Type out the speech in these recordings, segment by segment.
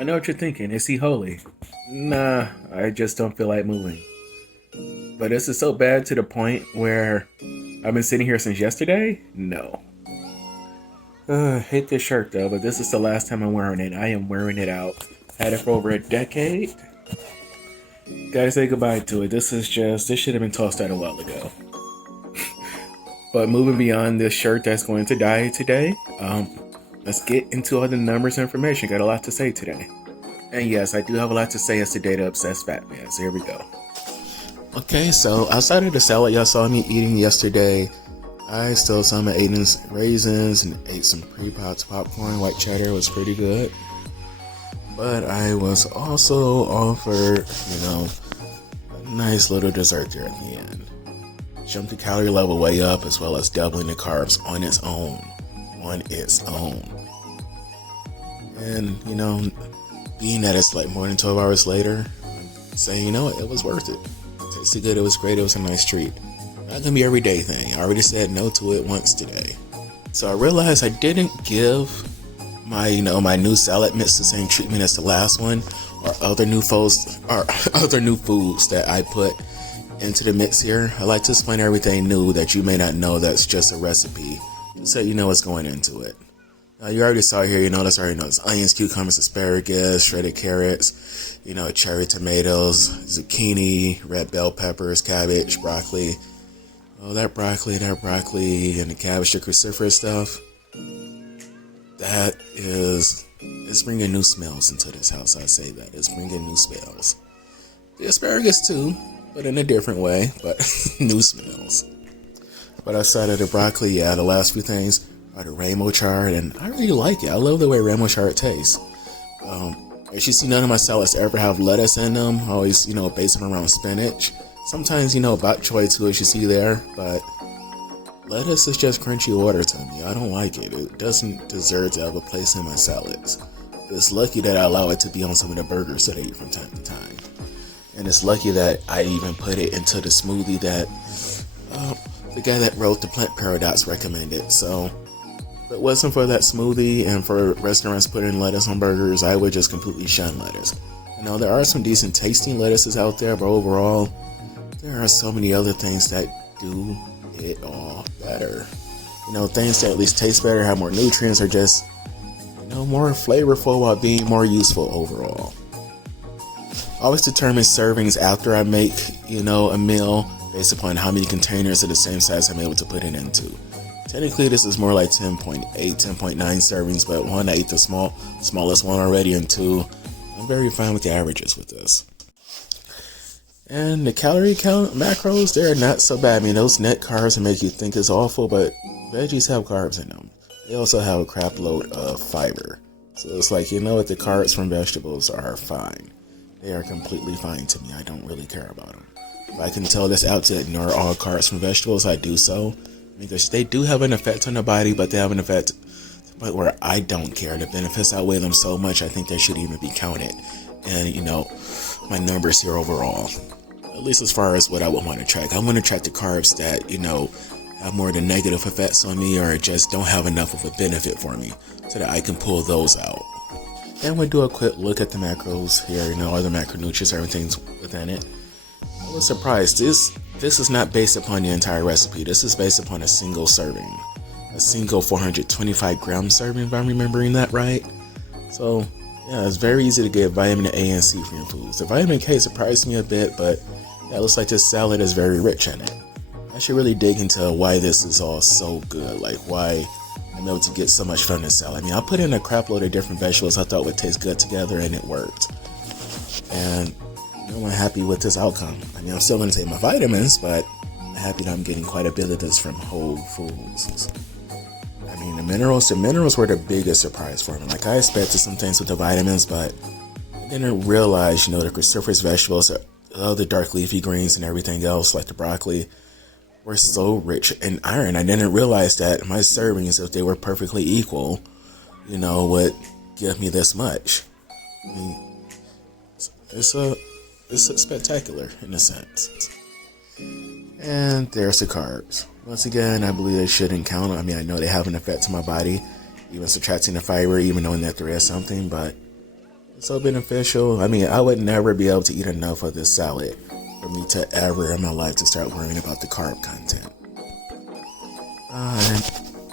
I know what you're thinking. Is he holy? Nah, I just don't feel like moving. But this is so bad to the point where I've been sitting here since yesterday? No. Hate this shirt though, but this is the last time I'm wearing it. I am wearing it out. Had it for over a decade. Gotta say goodbye to it. This should have been tossed out a while ago. But moving beyond this shirt that's going to die today, let's get into all the numbers and information. Got a lot to say today. And yes, I do have a lot to say as the data obsessed fat man, so here we go. Okay, so outside of the salad y'all saw me eating yesterday, I still saw me eating raisins and ate some pre-popped popcorn. White cheddar was pretty good. But I was also offered, a nice little dessert there at the end. Jumped the calorie level way up, as well as doubling the carbs on its own. And, being that it's like more than 12 hours later, I'm saying, it was worth it. It tasted good, it was great, it was a nice treat. Not gonna be an everyday thing. I already said no to it once today. So I realized I didn't give my new salad mix the same treatment as the last one, or other new foods that I put into the mix here. I like to explain everything new that you may not know that's just a recipe, so you know what's going into it. You already saw here, there's onions, cucumbers, asparagus, shredded carrots, cherry tomatoes, zucchini, red bell peppers, cabbage, broccoli. Oh, that broccoli, and the cabbage, the cruciferous stuff. It's bringing new smells into this house, I say that. It's bringing new smells. The asparagus too, but in a different way, but new smells. But outside of the broccoli, the last few things are the rainbow chard, and I really like it. I love the way rainbow chard tastes. As you see, none of my salads ever have lettuce in them. I always, base them around spinach. Sometimes, bok choy too, as you see there, but lettuce is just crunchy water to me. I don't like it. It doesn't deserve to have a place in my salads. It's lucky that I allow it to be on some of the burgers that I eat from time to time. And it's lucky that I even put it into the smoothie that the guy that wrote The Plant Paradox recommended. So if it wasn't for that smoothie and for restaurants putting lettuce on burgers, I would just completely shun lettuce. There are some decent tasting lettuces out there, but overall, there are so many other things that do it all better. Things that at least taste better, have more nutrients, are just, more flavorful while being more useful overall. I always determine servings after I make, a meal based upon how many containers of the same size I'm able to put it into. Technically, this is more like 10.8, 10.9 servings, but one, I ate the smallest one already, and two, I'm very fine with the averages with this. And the calorie count macros, they're not so bad. Those net carbs will make you think it's awful, but veggies have carbs in them. They also have a crap load of fiber. So it's like, the carbs from vegetables are fine. They are completely fine to me. I don't really care about them. If I can tell this out to ignore all carbs from vegetables, I do so. Because they do have an effect on the body, but they have an effect to the point where I don't care. The benefits outweigh them so much, I think they should even be counted. And, my numbers here overall. At least as far as what I would want to track. I want to track the carbs that, have more of the negative effects on me, or just don't have enough of a benefit for me, so that I can pull those out. And we'll do a quick look at the macros here, all the macronutrients, everything's within it. I was surprised. This is not based upon the entire recipe. This is based upon a single serving. A single 425 gram serving, if I'm remembering that right. So, it's very easy to get vitamin A and C from your foods. The vitamin K surprised me a bit, but it looks like this salad is very rich in it. I should really dig into why this is all so good, like why I'm able to get so much from this salad. I put in a crap load of different vegetables I thought would taste good together, and it worked. And I'm happy with this outcome. I'm still going to take my vitamins, but I'm happy that I'm getting quite a bit of this from whole foods. The minerals were the biggest surprise for me. Like, I expected some things with the vitamins, but I didn't realize, the cruciferous vegetables, the dark leafy greens and everything else, like the broccoli, were so rich in iron. I didn't realize that my servings, if they were perfectly equal, would give me this much. It's spectacular in a sense. And there's the carbs. Once again, I believe they shouldn't count. I know they have an effect on my body, even subtracting the fiber, even knowing that there is something, but It's so beneficial. I mean, I would never be able to eat enough of this salad for me to ever in my life to start worrying about the carb content. And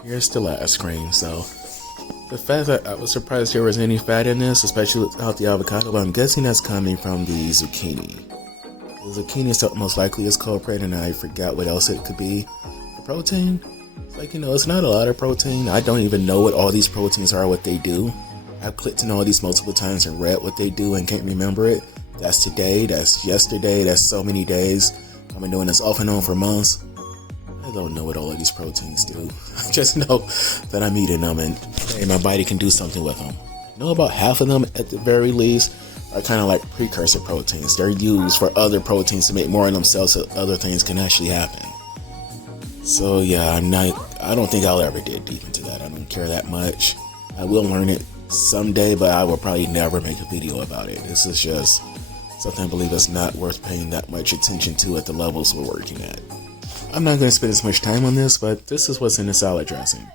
here's the last screen. So the fact that I was surprised there was any fat in this, especially without the avocado, but I'm guessing that's coming from the zucchini. The zucchini is most likely is culprit, and I forgot what else it could be. The protein? It's like, it's not a lot of protein. I don't even know what all these proteins are, what they do. I've clicked on all these multiple times and read what they do and can't remember it. That's today, that's yesterday, that's so many days. I've been doing this off and on for months. I don't know what all of these proteins do. I just know that I'm eating them and hey, my body can do something with them. I know about half of them at the very least are kind of like precursor proteins. They're used for other proteins to make more of themselves so other things can actually happen. So yeah, I don't think I'll ever dig deep into that. I don't care that much. I will learn it someday, but I will probably never make a video about it. This is just something I believe is not worth paying that much attention to at the levels we're working at. I'm not going to spend as much time on this, but this is what's in the salad dressing.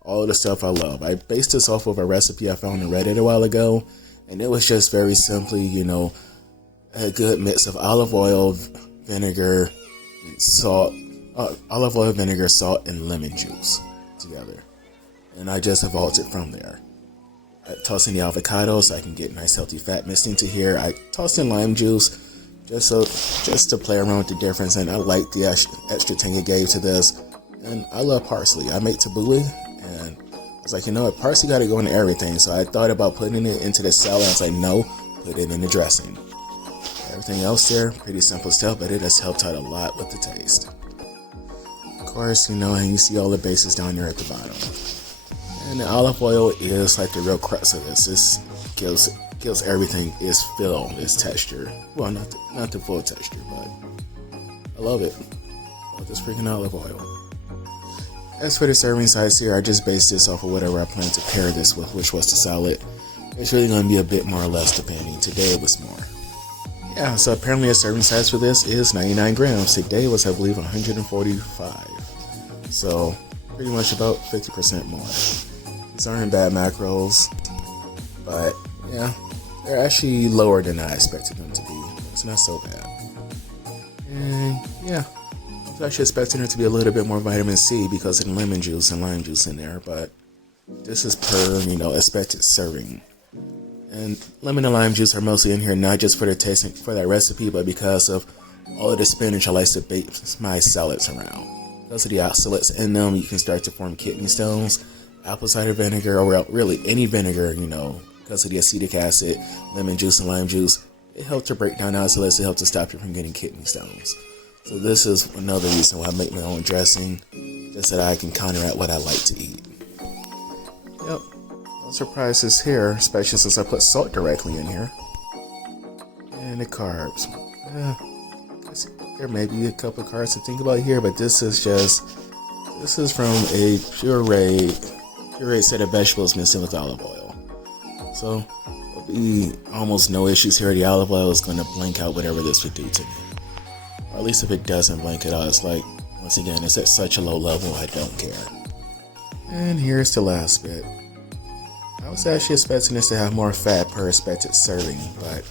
All of the stuff I love. I based this off of a recipe I found on Reddit a while ago, and it was just very simply, a good mix of olive oil, vinegar, and salt, olive oil, vinegar, salt, and lemon juice together. And I just evolved it from there. I tossed in the avocado so I can get nice healthy fat mixed into here. I tossed in lime juice just to play around with the difference, and I like the extra tang it gave to this. And I love parsley. I make tabbouleh, and I was like, what, parsley got to go into everything. So I thought about putting it into the salad. I was like, no, put it in the dressing. Everything else there, pretty simple stuff, but it has helped out a lot with the taste. Of course, and you see all the bases down there at the bottom. And the olive oil is like the real crux of this. This gives everything its feel, its texture. Well, not the full texture, but I love it. I love this freaking olive oil. As for the serving size here, I just based this off of whatever I plan to pair this with, which was the salad. It's really going to be a bit more or less depending. Today it was more. Yeah, so apparently a serving size for this is 99 grams. Today was, I believe, 145. So pretty much about 50% more. These aren't bad macros, but yeah, they're actually lower than I expected them to be. It's not so bad. And yeah, I was actually expecting there to be a little bit more vitamin C because of the lemon juice and lime juice in there, but this is per, expected serving. And lemon and lime juice are mostly in here not just for the taste and for that recipe, but because of all of the spinach I like to base my salads around. Because of the oxalates in them, you can start to form kidney stones. Apple cider vinegar, or really any vinegar, because of the acetic acid, lemon juice and lime juice, it helps to break down oxalates, it helps to stop you from getting kidney stones. So this is another reason why I make my own dressing, just so that I can counteract what I like to eat. Yep, no surprises here, especially since I put salt directly in here. And the carbs. I guess there may be a couple of carbs to think about here, but this is from a pureed set of vegetables mixed in with olive oil. So there'll be almost no issues here. The olive oil is going to blank out whatever this would do to me. Or at least if it doesn't blank it out, it's like, once again, it's at such a low level, I don't care. And here's the last bit. I was actually expecting this to have more fat per expected serving, but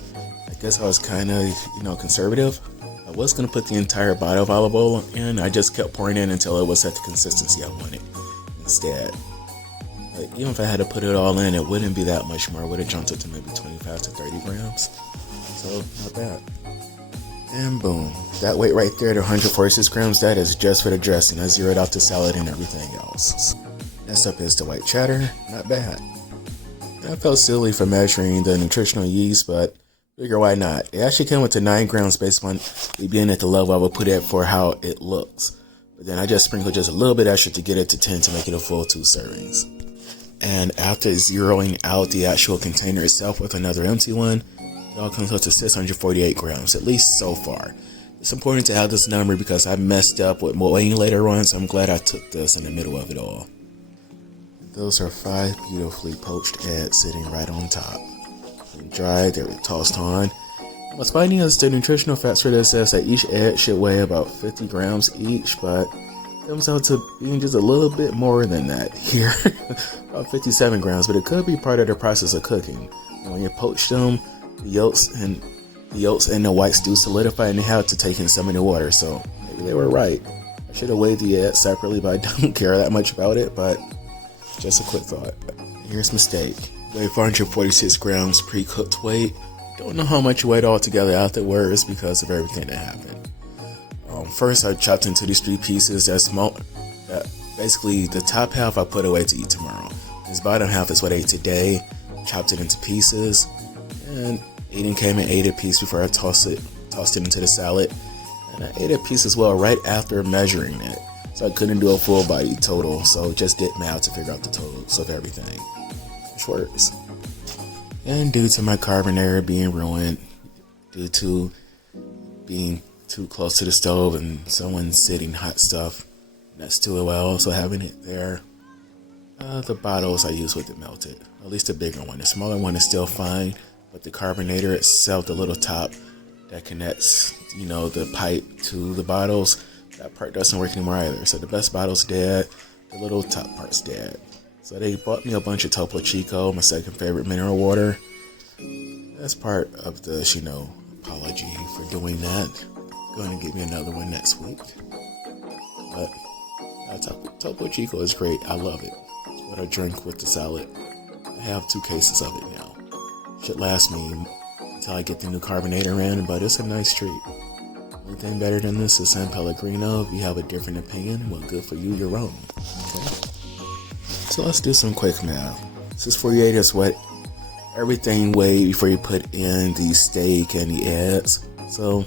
I guess I was kind of, conservative. I was going to put the entire bottle of olive oil in. I just kept pouring in until it was at the consistency I wanted instead. But even if I had to put it all in, it wouldn't be that much more. It would have jumped up to maybe 25 to 30 grams. So, not bad. And boom. That weight right there, the 146 grams, that is just for the dressing. I zeroed out the salad and everything else. Next up is the white cheddar. Not bad. I felt silly for measuring the nutritional yeast, but figure why not. It actually came with the 9 grams based on it being at the level I would put it for how it looks. But then I just sprinkled just a little bit extra to get it to 10 to make it a full 2 servings. And after zeroing out the actual container itself with another empty one, it all comes up to 648 grams, at least so far. It's important to have this number because I messed up with weighing later on, so I'm glad I took this in the middle of it all. Those are 5 beautifully poached eggs sitting right on top. They're dried, they were tossed on. What's funny is the nutritional facts for this says that each egg should weigh about 50 grams each, but it comes out to being just a little bit more than that here. About 57 grams, but it could be part of the process of cooking. And when you poach them, the yolks and the whites do solidify, and they have to take in some of the water. So maybe they were right. I should have weighed the eggs separately, but I don't care that much about it. But just a quick thought. Here's my steak. Weigh 446 grams pre-cooked weight. Don't know how much weight altogether afterwards because of everything that happened. First, I chopped into these 3 pieces. That basically the top half I put away to eat tomorrow. This bottom half is what I ate today. Chopped it into pieces, and Aiden came and ate a piece before I tossed it into the salad. And I ate a piece as well right after measuring it. So I couldn't do a full body total, so just did math to figure out the totals of everything. Which works. And due to my carbonator being ruined, due to being too close to the stove and someone sitting hot stuff next to it while also having it there, the bottles I use with it melted. At least the bigger one. The smaller one is still fine, but the carbonator itself, the little top that connects, the pipe to the bottles, that part doesn't work anymore either. So the best bottle's dead, the little top part's dead. So they bought me a bunch of Topo Chico, my second favorite mineral water. That's part of the, apology for doing that. Going to get me another one next week. But Topo Chico is great. I love it. It's what I drink with the salad. I have 2 cases of it now. Should last me until I get the new carbonator in, but it's a nice treat. Only thing better than this is San Pellegrino. If you have a different opinion, well, good for you, you're wrong. Okay? So let's do some quick math. This is 48 is what everything weighed before you put in the steak and the eggs. So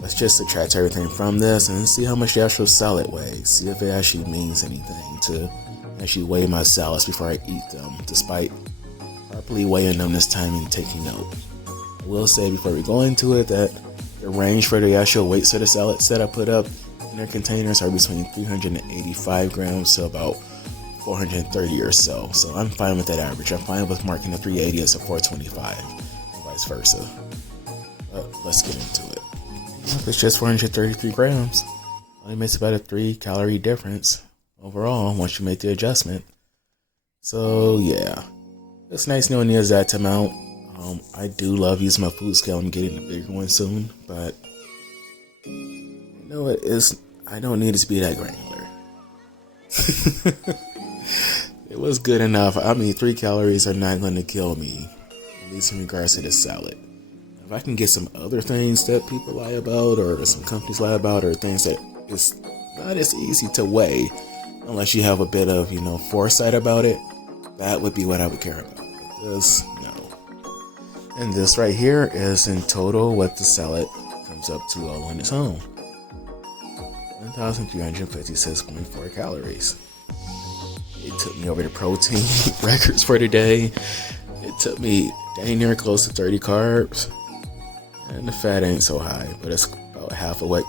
let's just subtract everything from this and see how much the actual salad weighs. See if it actually means anything to actually weigh my salads before I eat them, despite properly weighing them this time and taking note. I will say before we go into it that the range for the actual weights of the salads that I put up in their containers are between 385 grams to about 430 or so. So I'm fine with that average. I'm fine with marking the 380 as a 425 and vice versa. But let's get into it. It's just 433 grams. Only makes about a 3-calorie difference overall once you make the adjustment. So yeah, it's nice knowing the exact amount. I do love using my food scale. I'm getting a bigger one soon, but I don't need it to be that granular. It was good enough. 3 calories are not going to kill me, at least in regards to this salad. If I can get some other things that people lie about, or some companies lie about, or things that is not as easy to weigh unless you have a bit of, foresight about it, that would be what I would care about. But this, no. And this right here is in total what the salad comes up to all on its own. 1,356.4 calories. It took me over the protein records for today. It took me dang near close to 30 carbs. And the fat ain't so high, but it's about half of what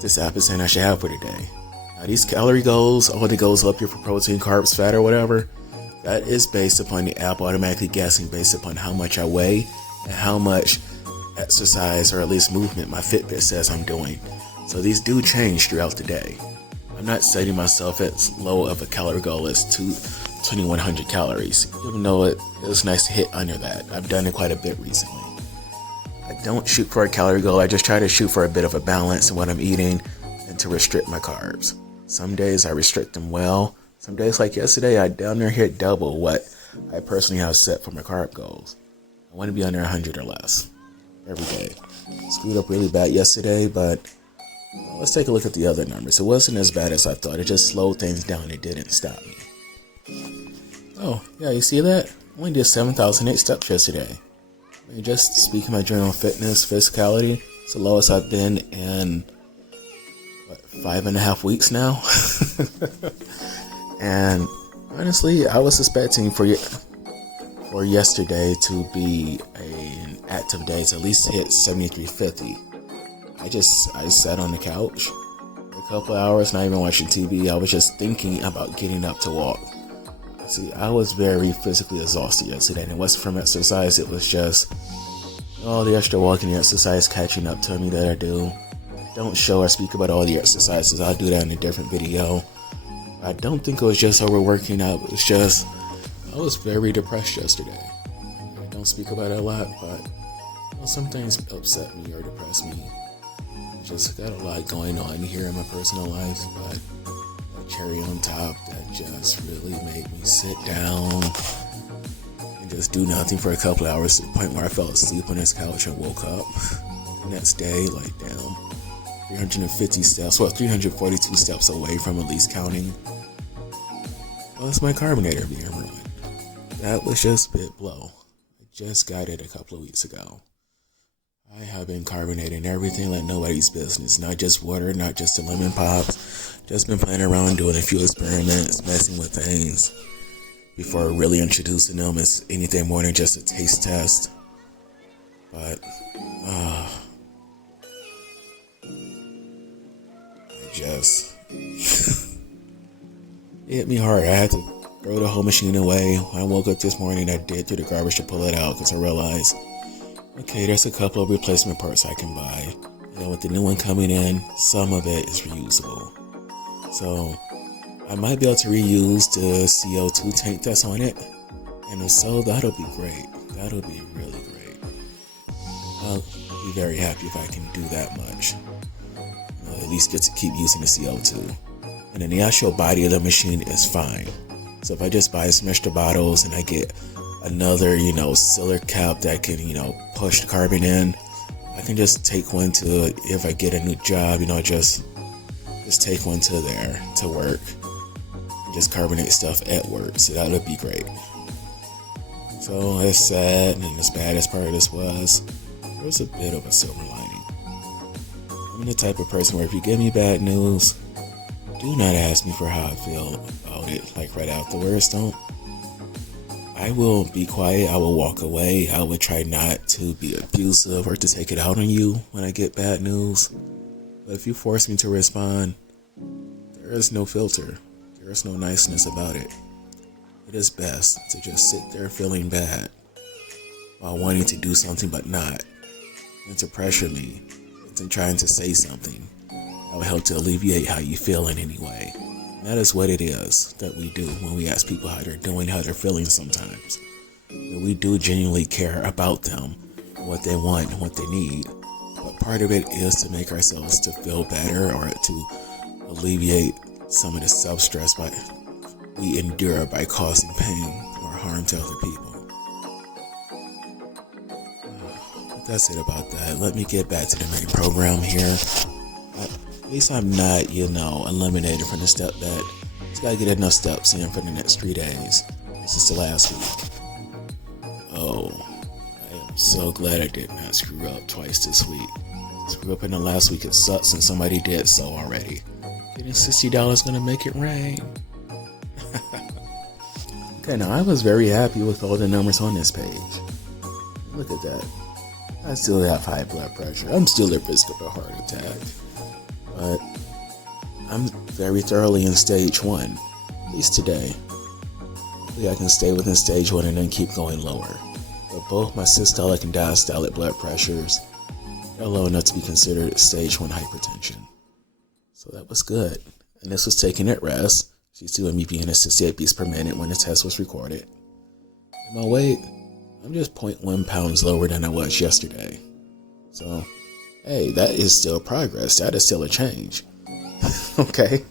this app is saying I should have for today. Now these calorie goals, all the goals up here for protein, carbs, fat, or whatever, that is based upon the app automatically guessing based upon how much I weigh and how much exercise or at least movement my Fitbit says I'm doing. So these do change throughout the day. I'm not setting myself as low of a calorie goal as 2,100 calories, even though it was nice to hit under that. I've done it quite a bit recently. I don't shoot for a calorie goal. I just try to shoot for a bit of a balance in what I'm eating and to restrict my carbs. Some days I restrict them well. Some days like yesterday, I down there hit double what I personally have set for my carb goals. I want to be under 100 or less every day. Screwed up really bad yesterday, but let's take a look at the other numbers. It wasn't as bad as I thought. It just slowed things down. It didn't stop me. Oh, yeah, you see that? I only did 7,008 steps yesterday. Just speaking my general fitness, physicality, it's the lowest I've been in 5.5 weeks now. And honestly, I was expecting for yesterday to be an active day to at least hit 7350. I sat on the couch for a couple hours, not even watching TV. I was just thinking about getting up to walk. See, I was very physically exhausted yesterday, and it wasn't from exercise. It was just all the extra walking exercise catching up to me that I do. Don't show or speak about all the exercises. I'll do that in a different video. I don't think it was just overworking out. It was just I was very depressed yesterday. don't speak about it a lot, but some things upset me or depress me. Just got a lot going on here in my personal life, but a cherry on top that just really made me sit down and just do nothing for a couple hours to the point where I fell asleep on this couch and woke up the next day, like down 350 steps, 342 steps away from at least counting. Well, it's my carbonator being ruined. That was just a bit blow. I just got it a couple of weeks ago. I have been carbonating everything like nobody's business. Not just water, not just the lemon pops. Just been playing around doing a few experiments, messing with things before really introducing them as anything more than just a taste test. But, it hit me hard. I had to throw the whole machine away. When I woke up this morning, I did through the garbage to pull it out because I realized, okay, there's a couple of replacement parts I can buy. And with the new one coming in, some of it is reusable. So I might be able to reuse the CO2 tank that's on it. And if so, that'll be great. That'll be really great. I'll be very happy if I can do that much. At least get to keep using the CO2. And then the actual body of the machine is fine. So if I just buy some extra bottles and I get another, sealer cap that can, push the carbon in, I can just take one to, if I get a new job, just take one to there to work and just carbonate stuff at work. So that would be great. So as sad and as bad as part of this was, there was a bit of a silver lining. I'm the type of person where if you give me bad news, do not ask me for how I feel about it, like right afterwards. Don't. I will be quiet. I will walk away. I will try not to be abusive or to take it out on you when I get bad news. But if you force me to respond, there is no filter. There is no niceness about it. It is best to just sit there feeling bad while wanting to do something but not, and to pressure me into trying to say something that will help to alleviate how you feel in any way. That is what it is that we do when we ask people how they're doing, how they're feeling sometimes. That we do genuinely care about them, what they want and what they need. But part of it is to make ourselves to feel better or to alleviate some of the self-stress we endure by causing pain or harm to other people. That's it about that. Let me get back to the main program here. At least I'm not, eliminated from the step bed. Just gotta get enough steps in for the next 3 days. This is the last week. Oh, I am so glad I did not screw up twice this week. Screw up in the last week, it sucks, and somebody did so already. Getting $60 gonna make it rain. Okay, now I was very happy with all the numbers on this page. Look at that. I still have high blood pressure. I'm still at risk of a heart attack. But I'm very thoroughly in stage 1, at least today. Hopefully I can stay within stage 1 and then keep going lower. But both my systolic and diastolic blood pressures are low enough to be considered stage 1 hypertension. So that was good. And this was taken at rest. She's doing me being at 68 beats per minute when the test was recorded. And my weight, I'm just 0.1 pounds lower than I was yesterday. So, hey, that is still progress. That is still a change. Okay?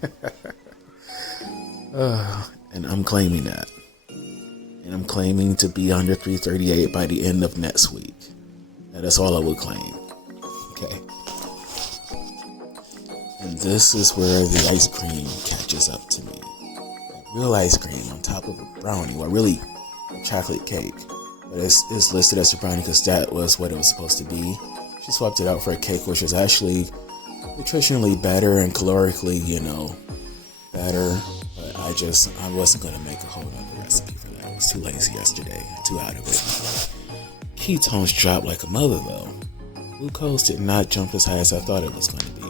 And I'm claiming that. And I'm claiming to be under 338 by the end of next week. That is all I will claim. Okay? And this is where the ice cream catches up to me. Real ice cream on top of a brownie, or really a chocolate cake. But it's listed as a brownie because that was what it was supposed to be. She swapped it out for a cake, which is actually nutritionally better and calorically, better. But I wasn't going to make a whole other recipe for that. I was too lazy yesterday, too out of it. Ketones dropped like a mother, though. Glucose did not jump as high as I thought it was going to be.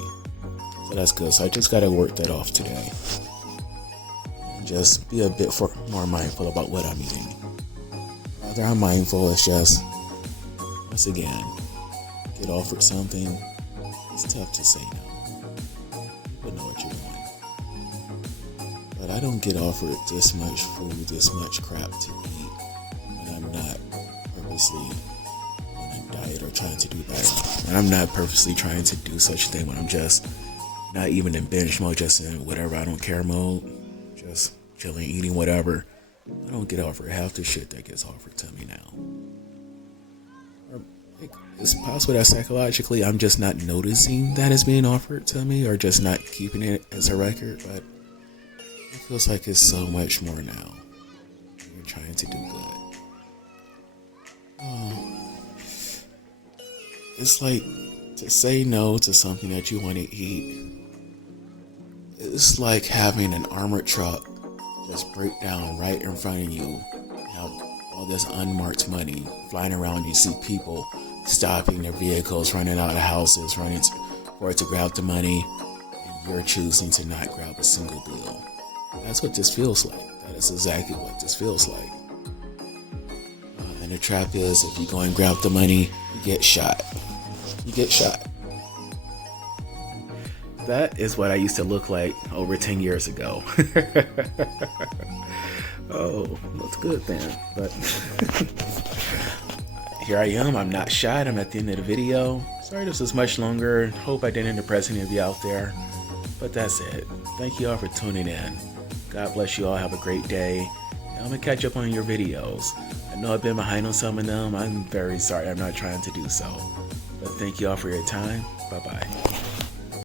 So that's good. So I just got to work that off today. And just be a bit more mindful about what I'm eating. Rather, I'm mindful, it's just, once again, get offered something, it's tough to say no. People know what you're doing. But I don't get offered this much food, this much crap to eat, and I'm not purposely on a diet or trying to do that. And I'm not purposely trying to do such a thing when I'm just not even in binge mode, just in whatever I don't care mode, just chilling, eating whatever. I don't get offered half the shit that gets offered to me now. Or it's possible that psychologically I'm just not noticing that it's being offered to me, or just not keeping it as a record, but it feels like it's so much more now. You're trying to do good. It's like to say no to something that you want to eat. It's like having an armored truck just break down right in front of you. Have all this unmarked money flying around. You see people stopping their vehicles, running out of houses, running for it to grab the money, and you're choosing to not grab a single deal. That's what this feels like. That is exactly what this feels like. And the trap is, if you go and grab the money, you get shot. You get shot. That is what I used to look like over 10 years ago. Oh, looks good then. But here I am. I'm not shot. I'm at the end of the video. Sorry this was much longer. Hope I didn't impress any of you out there. But that's it. Thank you all for tuning in. God bless you all. Have a great day. And I'm going to catch up on your videos. I know I've been behind on some of them. I'm very sorry. I'm not trying to do so. But thank you all for your time. Bye-bye.